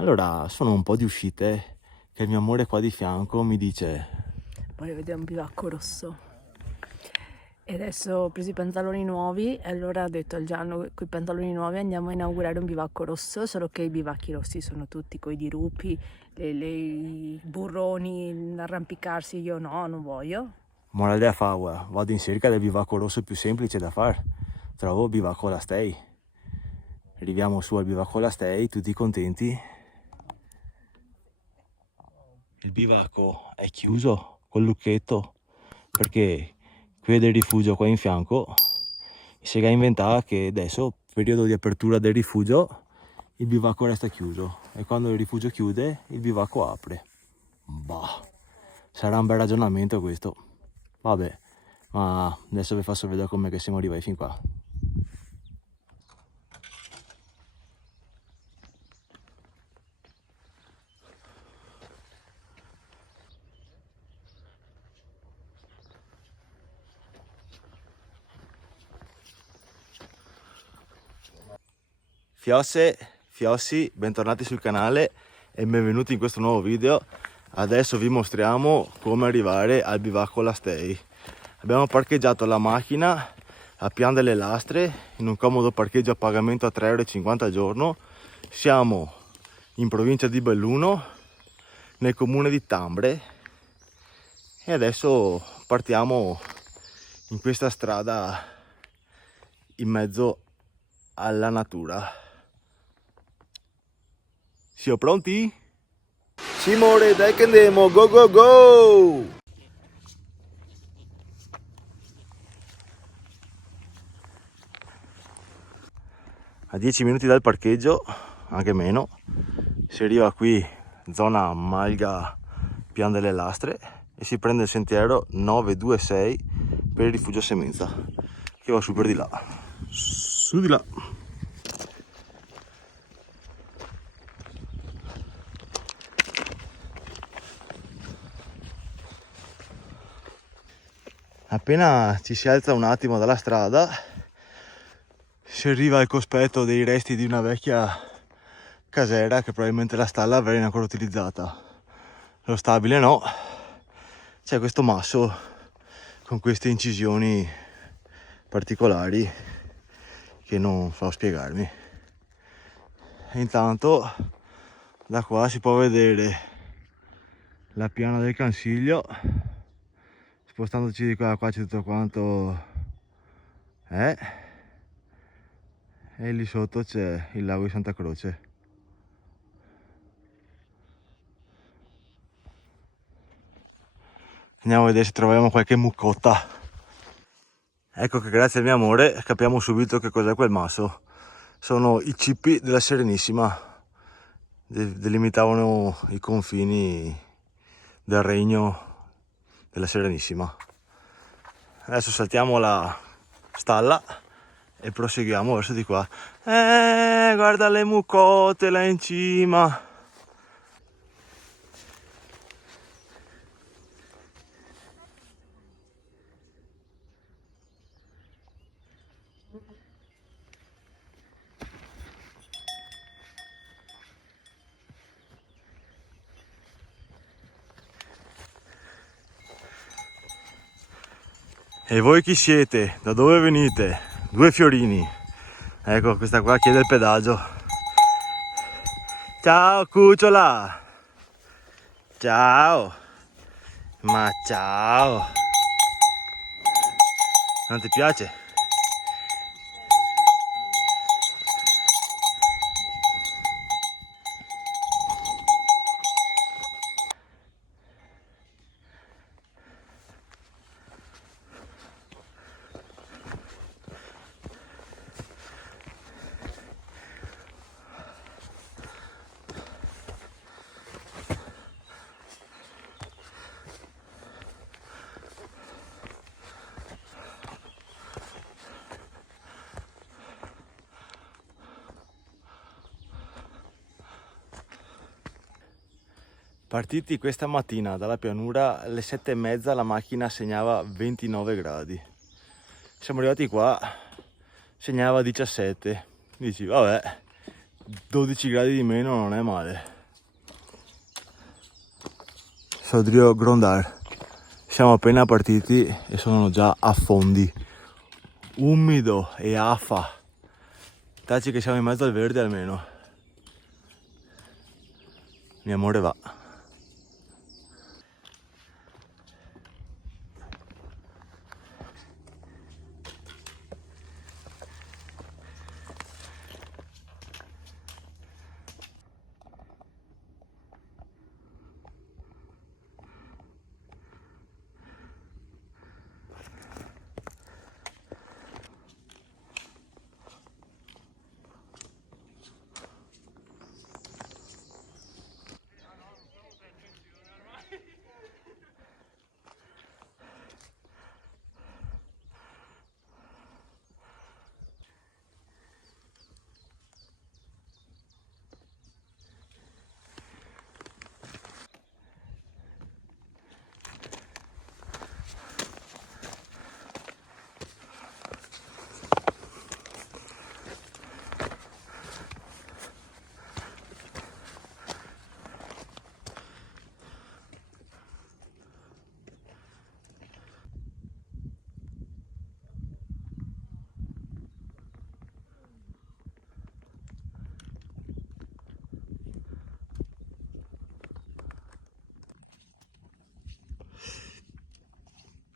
Allora, sono un po' di uscite che il mio amore qua di fianco mi dice: Voglio vedere un bivacco rosso. E adesso ho preso i pantaloni nuovi e allora ho detto al Gianno, con i pantaloni nuovi andiamo a inaugurare un bivacco rosso, solo che i bivacchi rossi sono tutti coi dirupi, i burroni, l'arrampicarsi, io no, non voglio. morale della favola, vado in cerca del bivacco rosso più semplice da fare. Trovo il bivacco alla Stay. Arriviamo su al bivacco alla Stay, tutti contenti. Il bivacco è chiuso col lucchetto perché qui del rifugio qua in fianco si è inventato che adesso, periodo di apertura del rifugio, il bivacco resta chiuso e quando il rifugio chiude il bivacco apre. Bah, sarà un bel ragionamento questo. Vabbè, ma adesso vi faccio vedere come che siamo arrivati fin qua. Fiossi, bentornati sul canale e benvenuti in questo nuovo video. Adesso vi mostriamo come arrivare al bivacco La Stay. Abbiamo parcheggiato la macchina a Pian delle Lastre in un comodo parcheggio a pagamento a 3,50 € al giorno. Siamo in provincia di Belluno, nel comune di Tambre, e adesso partiamo in questa strada in mezzo alla natura. Siamo pronti? Simone, dai che andiamo, go go go! A 10 minuti dal parcheggio, anche meno, si arriva qui, zona Malga Pian delle Lastre, e si prende il sentiero 926 per il rifugio Semenza, che va su per di là. Su di là. Appena ci si alza un attimo dalla strada, si arriva al cospetto dei resti di una vecchia casera che probabilmente la stalla viene ancora utilizzata. Lo stabile no. C'è questo masso con queste incisioni particolari che non so spiegarmi. E intanto da qua si può vedere la piana del Cansiglio. Spostandoci di qua a qua c'è tutto quanto e lì sotto c'è il lago di Santa Croce. Andiamo a vedere se troviamo qualche muccotta. Ecco che grazie al mio amore capiamo subito che cos'è quel masso. Sono i cippi della Serenissima, delimitavano i confini del regno della Serenissima. Adesso saltiamo la stalla e proseguiamo verso di qua. Guarda le muccotte là in cima. E voi chi siete? Da dove venite? Due fiorini. Ecco, questa qua chiede il pedaggio. Ciao cucciola! Ciao! Ma ciao! Non ti piace? Partiti questa mattina dalla pianura alle 7:30, la macchina segnava 29 gradi. Siamo arrivati qua, segnava 17. Dici, vabbè, 12 gradi di meno non è male. Sodrio Grondar. Siamo appena partiti e sono già a fondi. Umido e afa. Taci che siamo in mezzo al verde almeno. Mio amore va.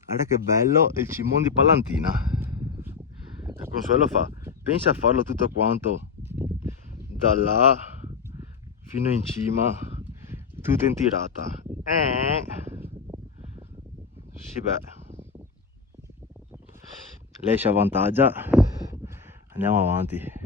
Guarda che bello il cimon di Pallantina. Il Consuelo fa, pensa a farlo tutto quanto da là fino in cima, tutto in tirata. Sì beh, lei si avvantaggia, andiamo avanti.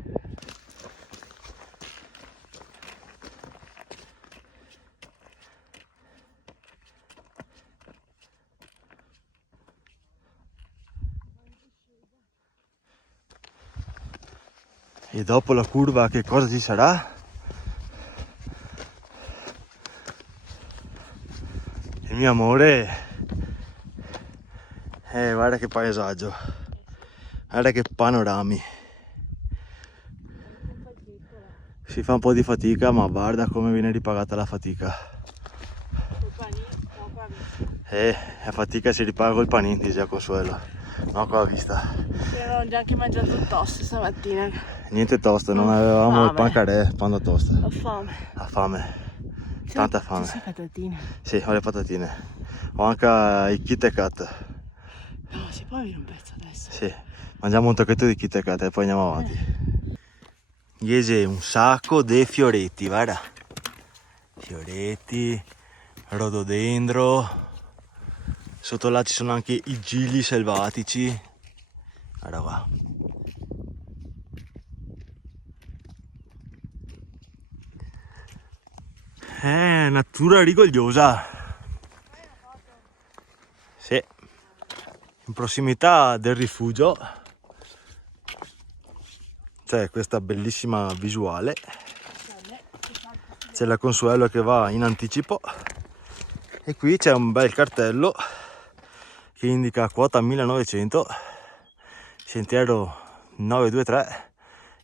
E dopo la curva che cosa ci sarà? Il mio amore, guarda che paesaggio, guarda che panorami. Si fa un po' di fatica, ma guarda come viene ripagata la fatica. La fatica si ripaga col panini, dice Consuelo. No, con la vista. Avevo già anche mangiato il toast stamattina. Niente toast, non avevamo il Fame. pan carè, pan da toast. Ho fame. Ha fame, tanta fame. Ci sono patatine. Sì, ho le patatine. Ho anche i Kit Kat. No, si può avere un pezzo adesso. Sì, mangiamo un tocchetto di Kit Kat e poi andiamo avanti. Iese, un sacco di fioretti, guarda. Fioretti, rododendro. Sotto là ci sono anche i gigli selvatici. Guarda qua. Natura rigogliosa. Sì. In prossimità del rifugio c'è questa bellissima visuale. C'è la Consuelo che va in anticipo. E qui c'è un bel cartello che indica quota 1900, sentiero 923,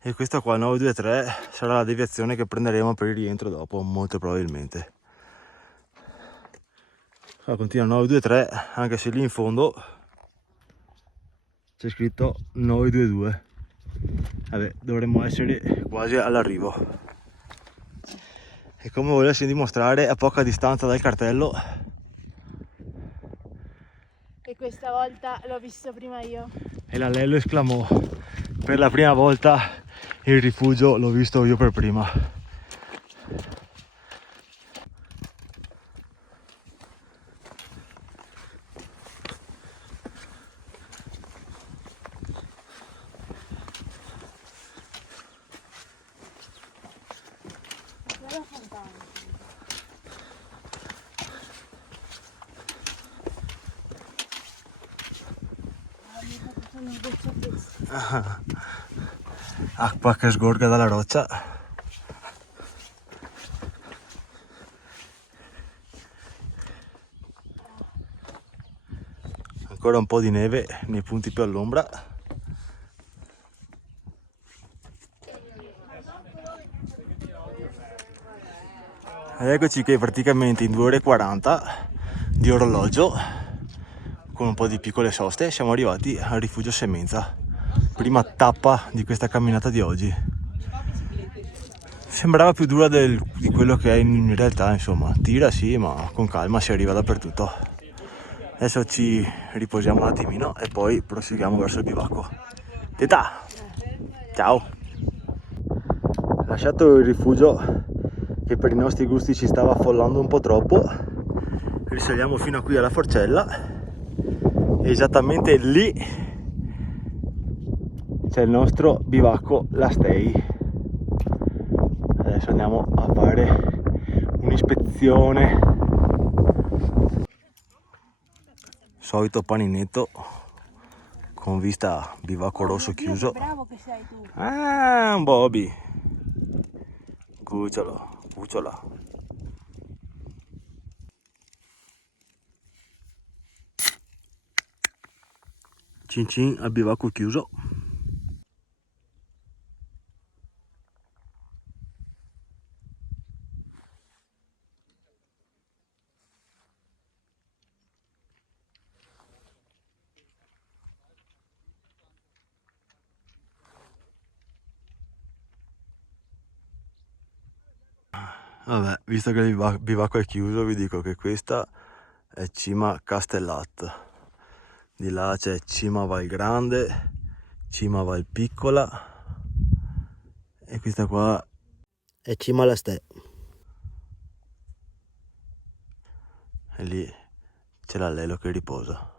e questa qua 923 sarà la deviazione che prenderemo per il rientro dopo, molto probabilmente. Qua continua 923, anche se lì in fondo c'è scritto 922. Vabbè, dovremmo essere quasi all'arrivo. E come volessi dimostrare, a poca distanza dal cartello. E questa volta l'ho visto prima io. E la Lello esclamò, per la prima volta il rifugio l'ho visto io per prima. Acqua che sgorga dalla roccia. Ancora un po' di neve nei punti più all'ombra. Ed eccoci che praticamente in 2 ore e 40 di orologio, con un po' di piccole soste, siamo arrivati al rifugio Semenza. Prima tappa di questa camminata di oggi. Sembrava più dura di quello che è in realtà, insomma. Tira sì, ma con calma si arriva dappertutto. Adesso ci riposiamo un attimino e poi proseguiamo verso il bivacco. Teta! Ciao! Lasciato il rifugio che per i nostri gusti ci stava affollando un po' troppo, risaliamo fino a qui alla Forcella e esattamente lì c'è il nostro bivacco La Stay. Adesso andiamo a fare un'ispezione. Solito paninetto con vista bivacco rosso chiuso. Bravo che sei tu. Ah, un Bobby. Cucciolo, cucciola. Cin cin al bivacco chiuso. Vabbè, visto che il bivacco è chiuso, vi dico che questa è Cima Castellat. Di là c'è Cima Valgrande, Cima Valpiccola e questa qua è Cima La Ste. E lì c'è l'allelo che riposa.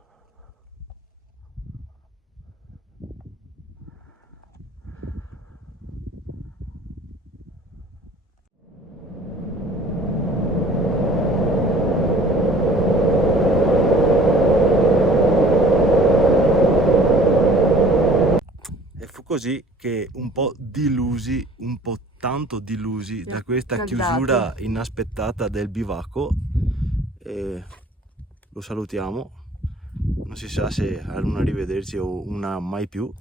Così che un po' delusi, un po' tanto delusi da questa chiusura inaspettata del bivacco, lo salutiamo, non si sa se ad un arrivederci o una mai più,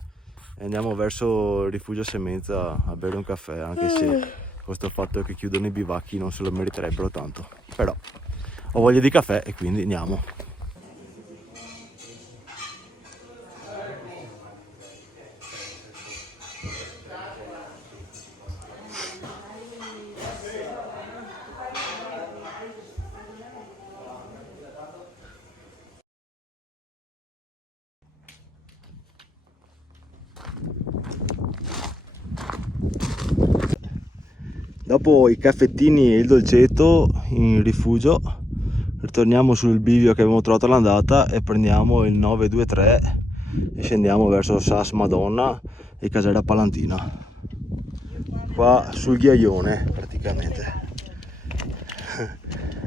e andiamo verso il rifugio Semenza a bere un caffè, anche se questo fatto che chiudono i bivacchi non se lo meriterebbero tanto, però ho voglia di caffè e quindi andiamo. Dopo i caffettini e il dolcetto in rifugio ritorniamo sul bivio che abbiamo trovato all'andata e prendiamo il 923 e scendiamo verso Sas Madonna e Casera Palantina, qua sul ghiaione praticamente.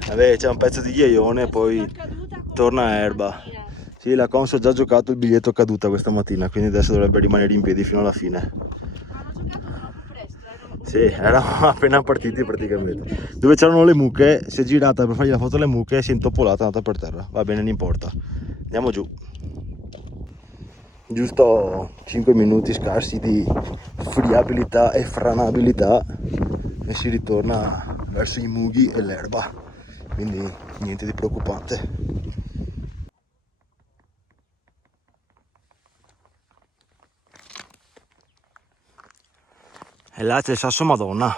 Vabbè, c'è un pezzo di ghiaione e poi torna Erba. Sì, la Conso ha già giocato il biglietto caduta questa mattina, quindi adesso dovrebbe rimanere in piedi fino alla fine. Sì, eravamo appena partiti praticamente. Dove c'erano le mucche, si è girata per fargli la foto alle mucche e si è intopolata, è andata per terra. Va bene, non importa. Andiamo giù. Giusto 5 minuti scarsi di friabilità e franabilità e si ritorna verso i mughi e l'erba. Quindi niente di preoccupante. E là c'è il Sasso Madonna.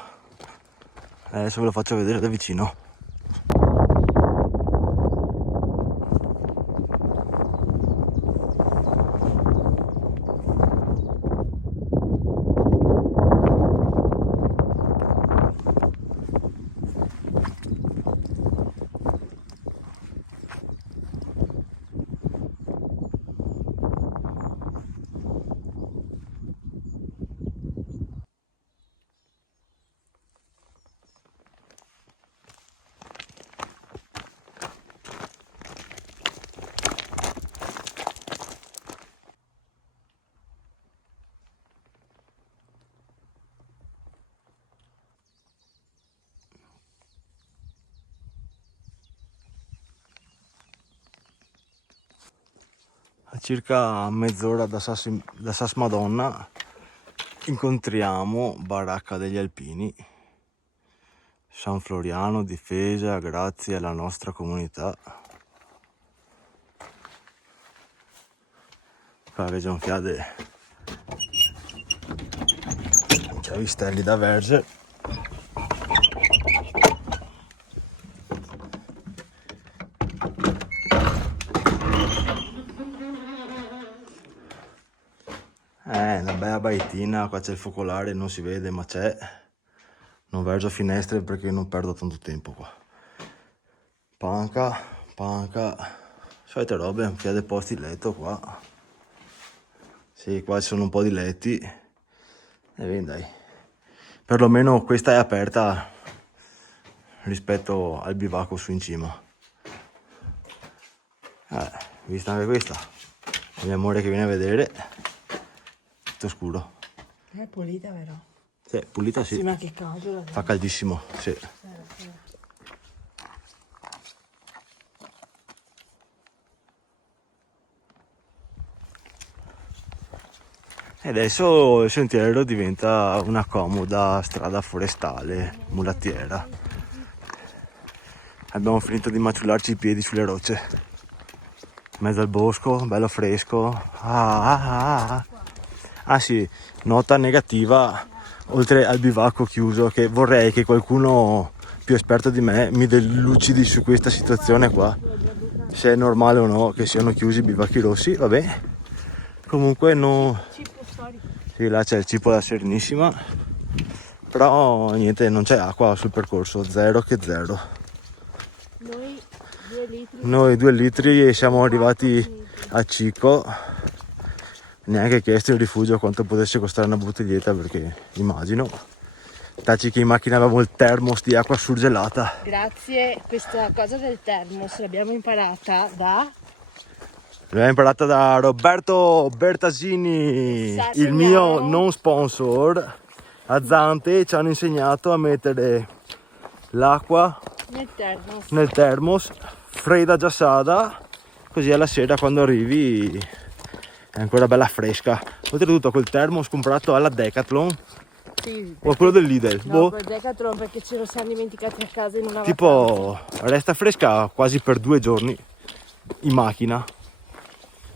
Adesso ve lo faccio vedere da vicino. A circa mezz'ora da Sas Madonna incontriamo Baracca degli Alpini, San Floriano difesa grazie alla nostra comunità. Qua che c'è un fiade, c'è vistelli da verge. Una bella baitina, qua c'è il focolare, non si vede ma c'è. Non vergo finestre perché non perdo tanto tempo qua. Panca, solite robe, un fiade posti di letto qua. Sì, qua ci sono un po' di letti. E bene, dai. Perlomeno questa è aperta rispetto al bivacco su in cima. Vista anche questa. Il mio amore che viene a vedere. Tutto scuro. È pulita, vero? Sì, pulita sì. Sì, ma che caldo. Fa caldissimo, sì. E adesso il sentiero diventa una comoda strada forestale, mulattiera. Abbiamo finito di maciullarci i piedi sulle rocce. In mezzo al bosco, bello fresco. Ah sì, nota negativa, oltre al bivacco chiuso, che vorrei che qualcuno più esperto di me mi delucidi su questa situazione qua. Se è normale o no che siano chiusi i bivacchi rossi, vabbè. Comunque no. Sì, là c'è il cibo da Serenissima, però niente, non c'è acqua sul percorso, zero che zero. Noi 2 litri e siamo arrivati a Cico, neanche chiesto il rifugio quanto potesse costare una bottiglietta, perché immagino. Taci che in macchina avevamo il termos di acqua surgelata. Grazie, questa cosa del termos l'abbiamo imparata da Roberto Bertasini, il mio non sponsor. A Zante ci hanno insegnato a mettere l'acqua nel termos, fredda giassata, così alla sera quando arrivi è ancora bella fresca. Oltretutto quel termos comprato alla Decathlon, Sì, o quello del Lidl, no, quel Decathlon, perché ce lo siamo dimenticati a casa in una tipo resta fresca quasi per 2 giorni in macchina.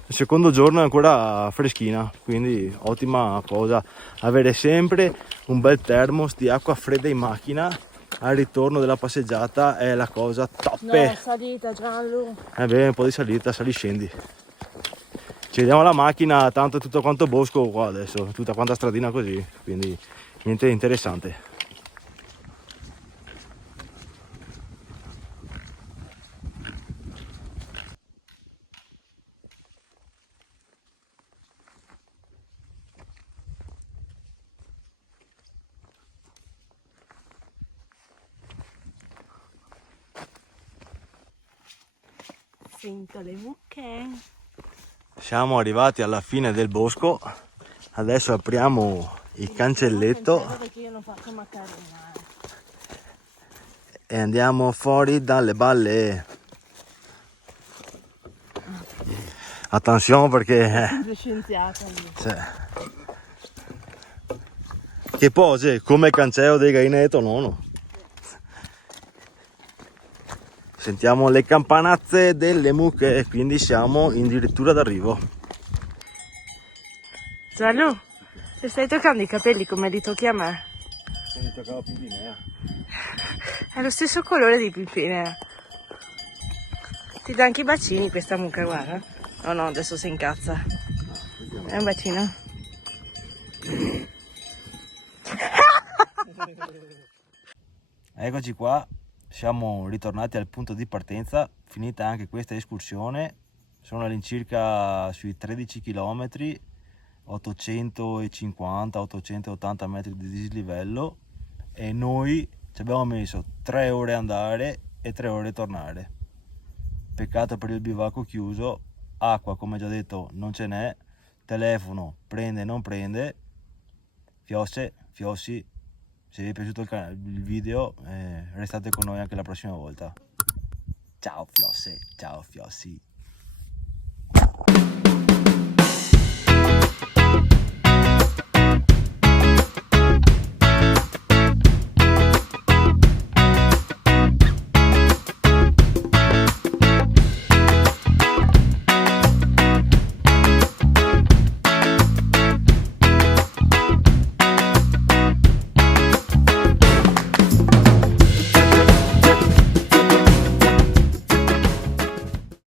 Il secondo giorno è ancora freschina, quindi ottima cosa avere sempre un bel termos di acqua fredda in macchina al ritorno della passeggiata. È la cosa top. No, salita Gianlu. Beh, un po' di salita, sali scendi. Ci vediamo alla macchina, tanto tutto quanto bosco qua adesso, tutta quanta stradina così, quindi niente interessante. Sento le mucche. Siamo arrivati alla fine del bosco, adesso apriamo il cancelletto Perché io non faccio maccarena. e andiamo fuori dalle balle. Attenzione perché Scienziata. che pose come cancello dei gainetto nono. Sentiamo le campanazze delle mucche e quindi siamo addirittura d'arrivo. Gianlu, se stai toccando i capelli come li tocchi a me. Se mi toccava Pimpinea. È lo stesso colore di Pimpinea. Ti dà anche i bacini questa mucca, guarda. Oh no, adesso si incazza. È un bacino? Eccoci qua, siamo ritornati al punto di partenza, finita anche questa escursione. Sono all'incirca sui 13 km, 850-880 metri di dislivello e noi ci abbiamo messo 3 ore andare e 3 ore tornare. Peccato per il bivacco chiuso, acqua come già detto non ce n'è, telefono prende non prende, fiossi. Se vi è piaciuto il video restate con noi anche la prossima volta. Ciao fiossi.